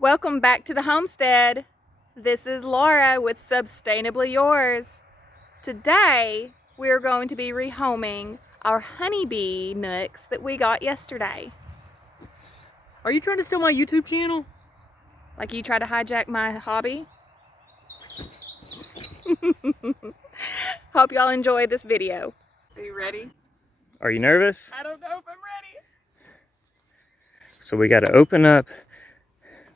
Welcome back to the homestead. This is Laura with Sustainably Yours. Today we are going to be rehoming our honeybee Nucs that we got yesterday. Are you trying to steal my YouTube channel? Like you tried to hijack my hobby? Hope y'all enjoy this video. Are you ready? Are you nervous? I don't know if I'm ready. So we got to open up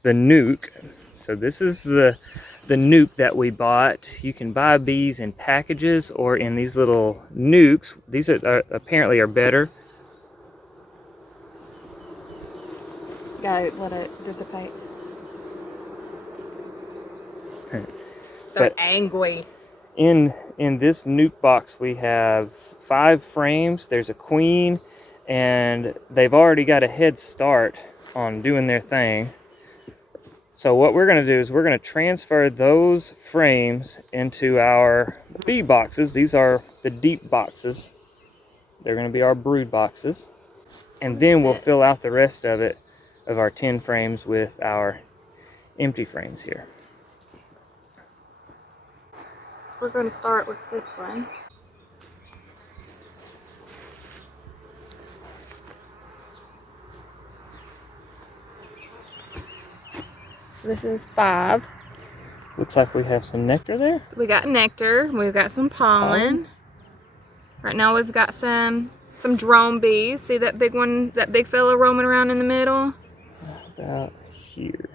the nuke. So this is the nuke that we bought. You can buy bees in packages or in these little nukes. These are apparently are better. Gotta let it dissipate. They're But angry. in this nuke box we have 5 frames. There's a queen, and they've already got a head start on doing their thing. So what we're going to do is we're going to transfer those frames into our bee boxes. These are the deep boxes. They're going to be our brood boxes. And then we'll fill out the rest of it, of our 10 frames, with our empty frames here. So we're going to start with this one. So this is 5. Looks like we have some nectar there. We got nectar. We've got some pollen. Right now we've got some drone bees. See that big one, that big fella roaming around in the middle? About here.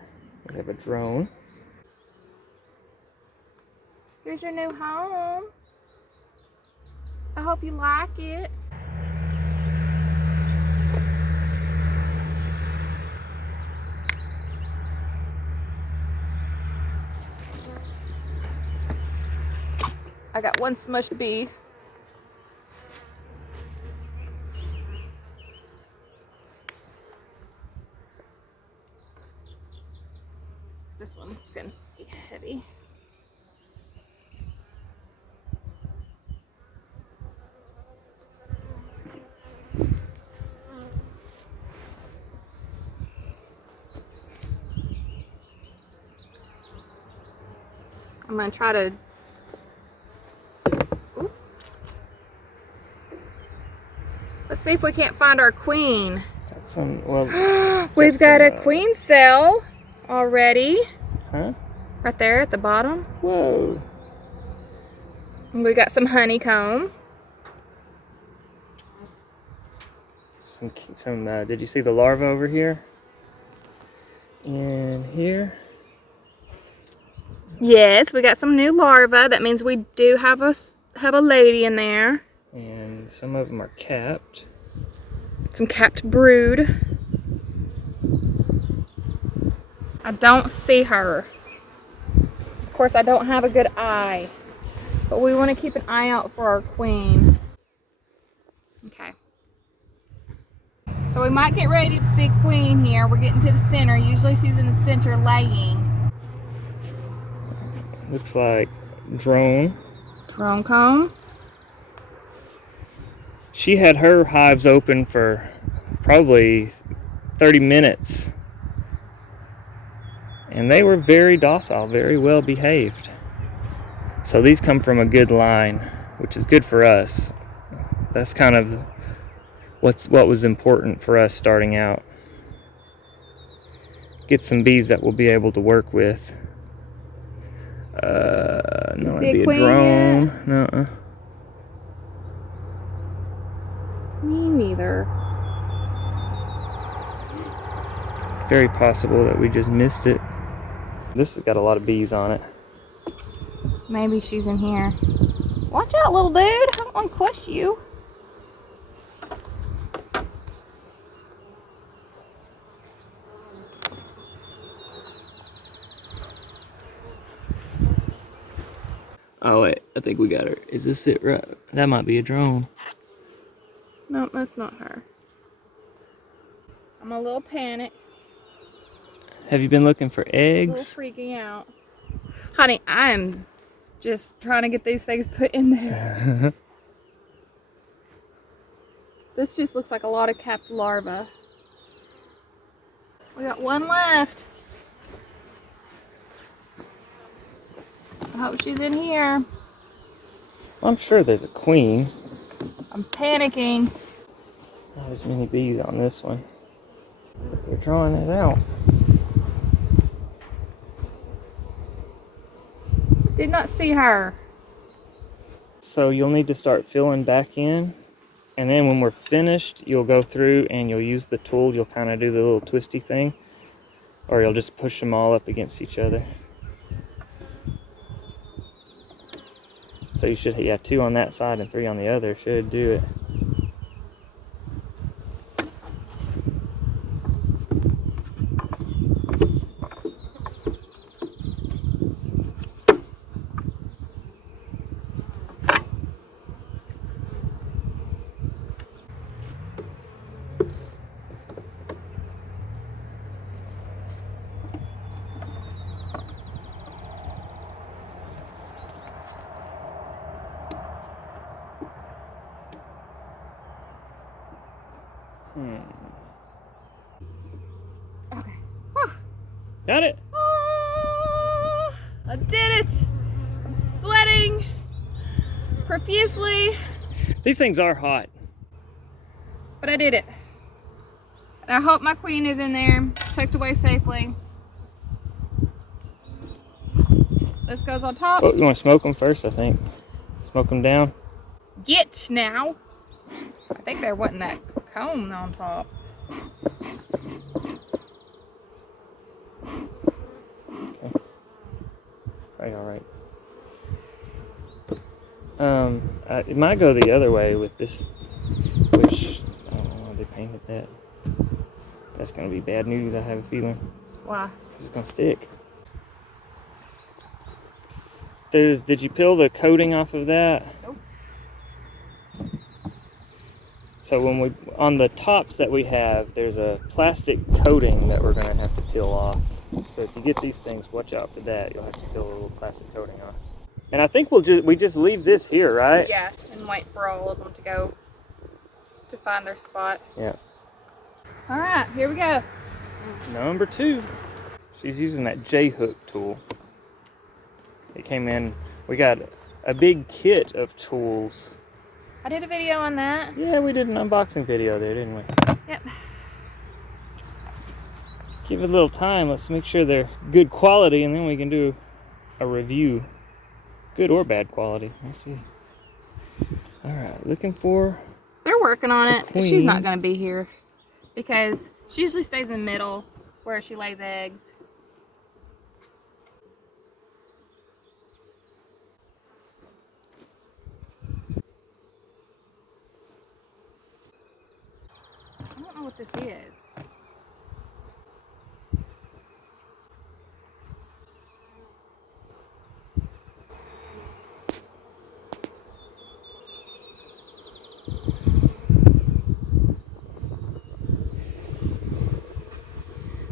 We have a drone. Here's your new home. I hope you like it. I got one smushed bee. This one's gonna be heavy. I'm gonna try to. Ooh. Let's see if we can't find our queen. Got some. Well, We've got a queen cell already. Huh? Right there at the bottom. Whoa. And we got some honeycomb. Some. Did you see the larva over here? In here. Yes, we got some new larvae. That means we do have a lady in there. And some of them are capped. Some capped brood. I don't see her. Of course, I don't have a good eye, but we want to keep an eye out for our queen. Okay. So we might get ready to see queen here. We're getting to the center. Usually she's in the center laying. Looks like drone. Drone comb. She had her hives open for probably 30 minutes. And they were very docile, very well behaved. So these come from a good line, which is good for us. That's kind of what was important for us starting out. Get some bees that we'll be able to work with. No, it'd be a drone. Nuh-uh. Me neither. Very possible that we just missed it. This has got a lot of bees on it. Maybe she's in here. Watch out, little dude. I don't want to question you. Oh wait, I think we got her. Is this it right? That might be a drone. No, that's not her. I'm a little panicked. Have you been looking for eggs? A little freaking out. Honey, I am just trying to get these things put in there. This just looks like a lot of capped larvae. We got one left. I hope she's in here. I'm sure there's a queen. I'm panicking. Not as many bees on this one. But they're drawing it out. Did not see her. So you'll need to start filling back in. And then when we're finished, you'll go through and you'll use the tool. You'll kind of do the little twisty thing. Or you'll just push them all up against each other. So you should, yeah, 2 on that side and 3 on the other should do it. Okay. Whew. Got it? Oh, I did it. I'm sweating profusely, These things are hot. but I did it. And I hope my queen is in there, tucked away safely. This goes on top. Oh, you want to smoke them first, I think. Smoke them down. Get now. I think there wasn't that comb on top. Probably all right. It might go the other way with this, which I don't know why they painted that. That's gonna be bad news, I have a feeling. Why? It's gonna stick. Did you peel the coating off of that? Nope. So when on the tops that we have, there's a plastic coating that we're gonna have to peel off. So if you get these things, watch out for that. You'll have to peel a little plastic coating off. And I think we just leave this here, right? Yeah, and wait for all of them to go to find their spot. Yeah. All right, here we go. Number 2. She's using that J-hook tool. It came in, we got a big kit of tools. I did a video on that. Yeah, we did an unboxing video there, didn't we? Yep. Give it a little time. Let's make sure they're good quality, and then we can do a review. Good or bad quality. Let's see. All right, looking for... They're working on it. queen. She's not going to be here because she usually stays in the middle where she lays eggs. I don't know what this is.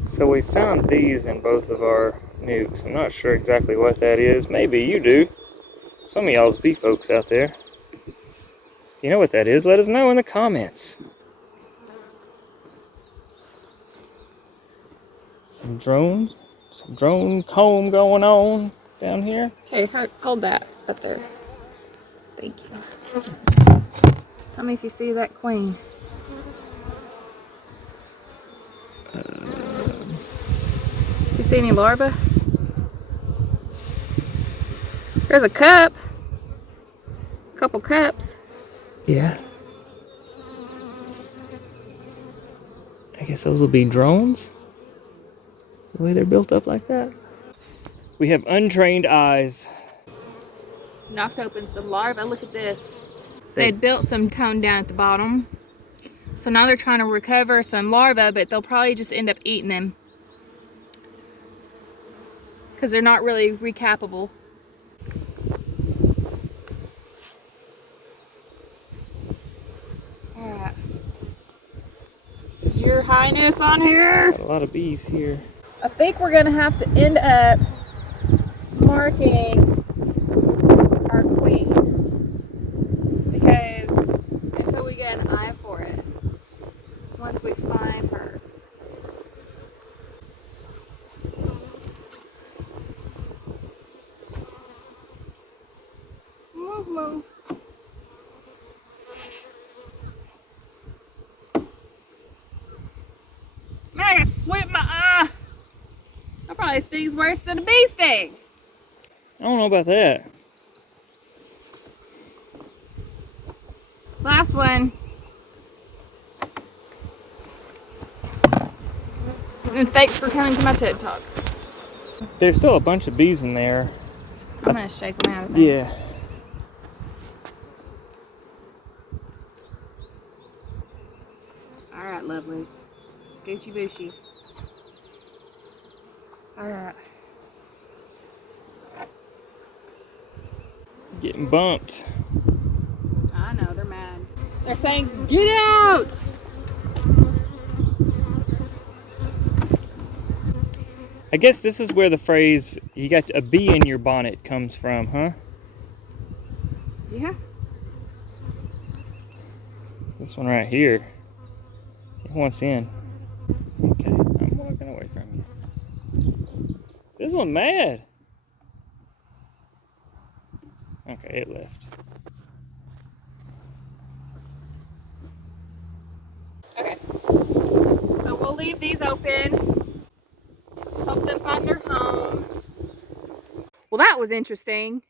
So we found these in both of our nukes. I'm not sure exactly what that is. Maybe you do. Some of y'all's bee folks out there. If you know what that is, let us know in the comments. Some drone comb going on down here. Okay, hold that up there. Thank you. Tell me if you see that queen. You see any larvae? There's a cup. A couple cups. Yeah. I guess those will be drones. The way they're built up like that. We have untrained eyes. Knocked open some larvae. Look at this. They'd built some tone down at the bottom. So now they're trying to recover some larvae, but they'll probably just end up eating them. Because they're not really recapable. Alright. Is your highness on here? Got a lot of bees here. I think we're going to have to end up marking our queen. Because until we get an eye for it, once we find her. probably stings worse than a bee sting. I don't know about that. Last one. And thanks for coming to my TED Talk. There's still a bunch of bees in there. I'm gonna shake them out of there. Yeah. Alright, lovelies. Scoochy booshy. Alright. Getting bumped. I know, they're mad. They're saying, get out! I guess this is where the phrase, you got a bee in your bonnet comes from, huh? Yeah. This one right here. It wants in. Okay, I'm walking away from you. This one mad. Okay, it left. Okay. So we'll leave these open. Help them find their home. Well, that was interesting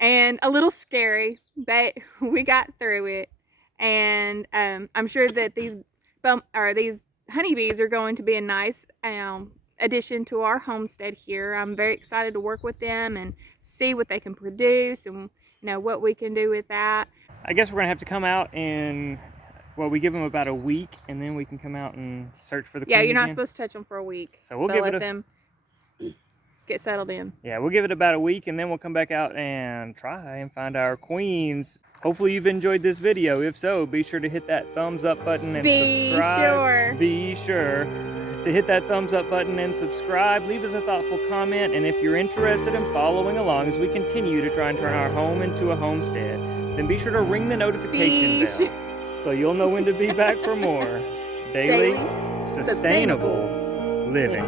and a little scary, but we got through it. And I'm sure that these honeybees are going to be a nice addition to our homestead here. I'm very excited to work with them and see what they can produce and what we can do with that. I guess we're gonna have to come out and, well, we give them about a week and then we can come out and search for the queen. Yeah, you're not again. supposed to touch them for a week. So we'll give let it them get settled in. Yeah, we'll give it about a week and then we'll come back out and try and find our queens. Hopefully you've enjoyed this video. If so, be sure to hit that thumbs up button and subscribe. Be sure to hit that thumbs up button and subscribe. Leave us a thoughtful comment, and if you're interested in following along as we continue to try and turn our home into a homestead, then be sure to ring the notification bell so you'll know when to be back for more daily sustainable living.